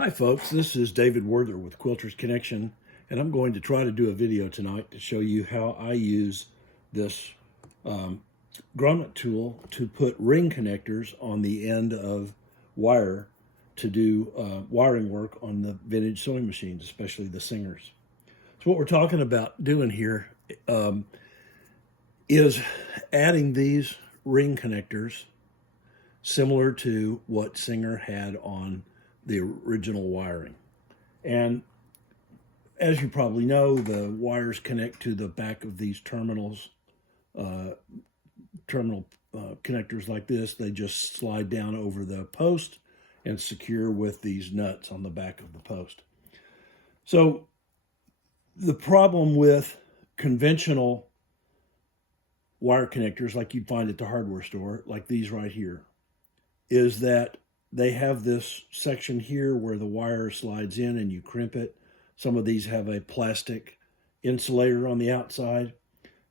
Hi folks, this is David Werther with Quilters Connection, and I'm going to try to do a video tonight to show you how I use this grommet tool to put ring connectors on the end of wire to do wiring work on the vintage sewing machines, especially the Singers. So what we're talking about doing here is adding these ring connectors similar to what Singer had on the original wiring. And as you probably know, the wires connect to the back of these terminals, connectors like this. They just slide down over the post and secure with these nuts on the back of the post. So the problem with conventional wire connectors like you'd find at the hardware store, like these right here, is that they have this section here where the wire slides in and you crimp it. Some of these have a plastic insulator on the outside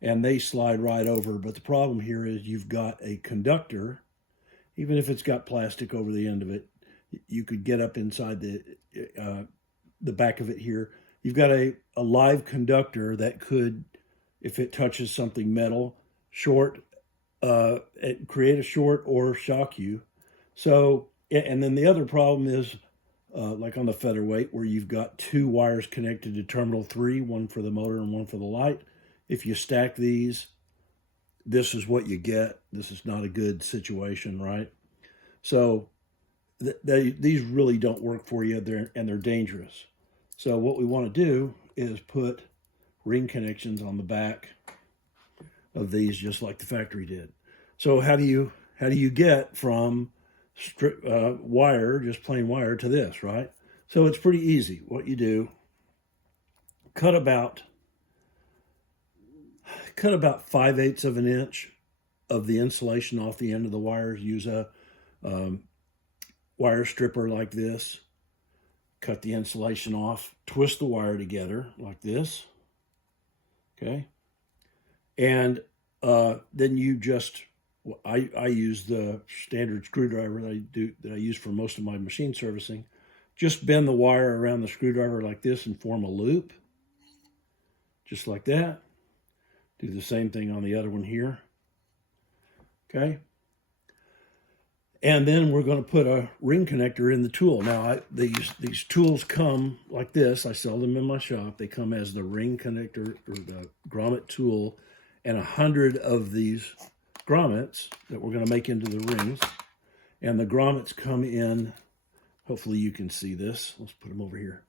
and they slide right over. But the problem here is you've got a conductor, even if it's got plastic over the end of it, you could get up inside the back of it here. You've got a live conductor that could, if it touches something metal, create a short or shock you. So, and then the other problem is, like on the featherweight, where you've got two wires connected to terminal 3, one for the motor and one for the light. If you stack these, this is what you get. This is not a good situation, right? So these really don't work for you, and they're dangerous. So what we want to do is put ring connections on the back of these, just like the factory did. So how do you get from wire, just plain wire, to this, right? So it's pretty easy. What you do, cut about 5/8 of an inch of the insulation off the end of the wires. Use a wire stripper like this. Cut the insulation off, twist the wire together like this, okay? And then you just, I use the standard screwdriver that I use for most of my machine servicing. Just bend the wire around the screwdriver like this and form a loop, just like that. Do the same thing on the other one here, okay? And then we're going to put a ring connector in the tool. Now, these tools come like this. I sell them in my shop. They come as the ring connector or the grommet tool and 100 of these grommets that we're going to make into the rings. And the grommets come in, hopefully you can see this. Let's put them over here.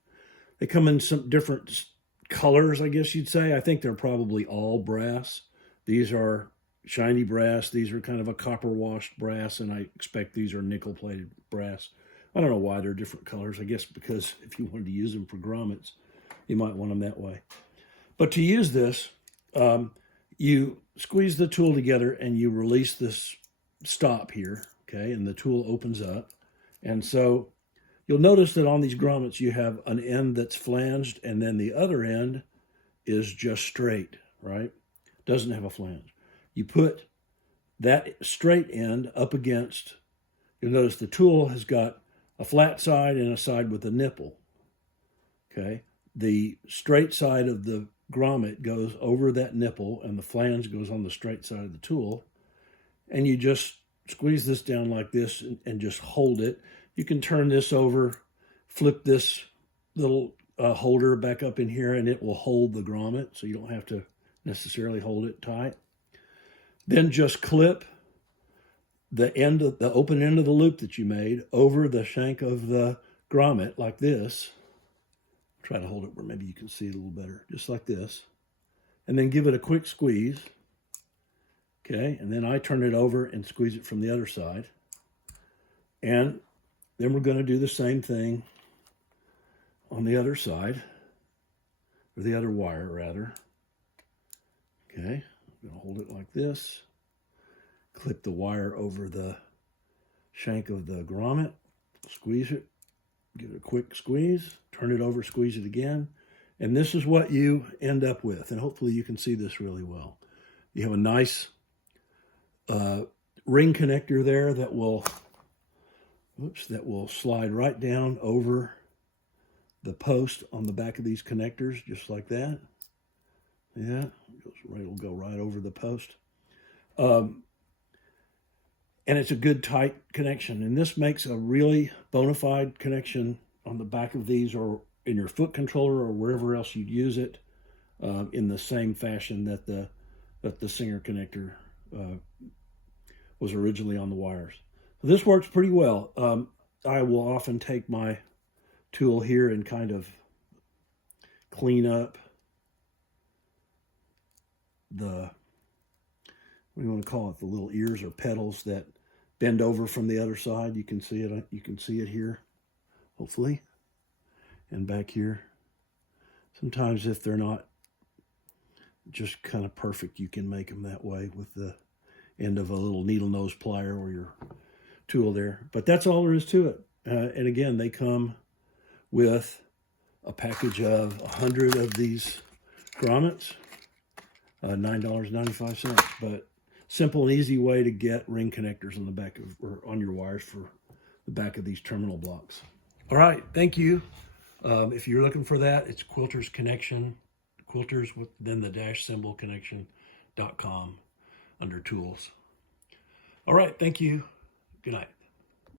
They come in some different colors, I guess you'd say. I think they're probably all brass. These are shiny brass. These are kind of a copper washed brass, and I expect these are nickel plated brass. I don't know why they're different colors. I guess because if you wanted to use them for grommets, you might want them that way. But to use this, you squeeze the tool together and you release this stop here, okay? And the tool opens up. And so you'll notice that on these grommets, you have an end that's flanged and then the other end is just straight, right? Doesn't have a flange. You put that straight end up against, you'll notice the tool has got a flat side and a side with a nipple, okay? The straight side of the grommet goes over that nipple and the flange goes on the straight side of the tool. And you just squeeze this down like this and just hold it. You can turn this over, flip this little holder back up in here and it will hold the grommet, so you don't have to necessarily hold it tight. Then just clip the open end of the loop that you made over the shank of the grommet like this. Try to hold it where maybe you can see it a little better, just like this. And then give it a quick squeeze. Okay, and then I turn it over and squeeze it from the other side. And then we're going to do the same thing on the other side, or the other wire rather. Okay, I'm going to hold it like this. Clip the wire over the shank of the grommet, squeeze it, give it a quick squeeze, turn it over, squeeze it again. And this is what you end up with. And hopefully you can see this really well. You have a nice ring connector there that will slide right down over the post on the back of these connectors, just like that. Yeah, it'll go right over the post. And it's a good tight connection. And this makes a really bona fide connection on the back of these, or in your foot controller, or wherever else you'd use it, in the same fashion that the Singer connector was originally on the wires. So this works pretty well. I will often take my tool here and kind of clean up the, what do you want to call it, the little ears or petals that bend over from the other side. You can see it. You can see it here, hopefully, and back here. Sometimes if they're not just kind of perfect, you can make them that way with the end of a little needle nose plier or your tool there. But that's all there is to it. And again, they come with a package of 100 of these grommets, $9.95. But simple and easy way to get ring connectors on the back of, or on your wires for the back of these terminal blocks. All right, thank you. If you're looking for that, it's Quilters Connection, Quilters with then the dash symbol connection.com under tools. All right, thank you. Good night.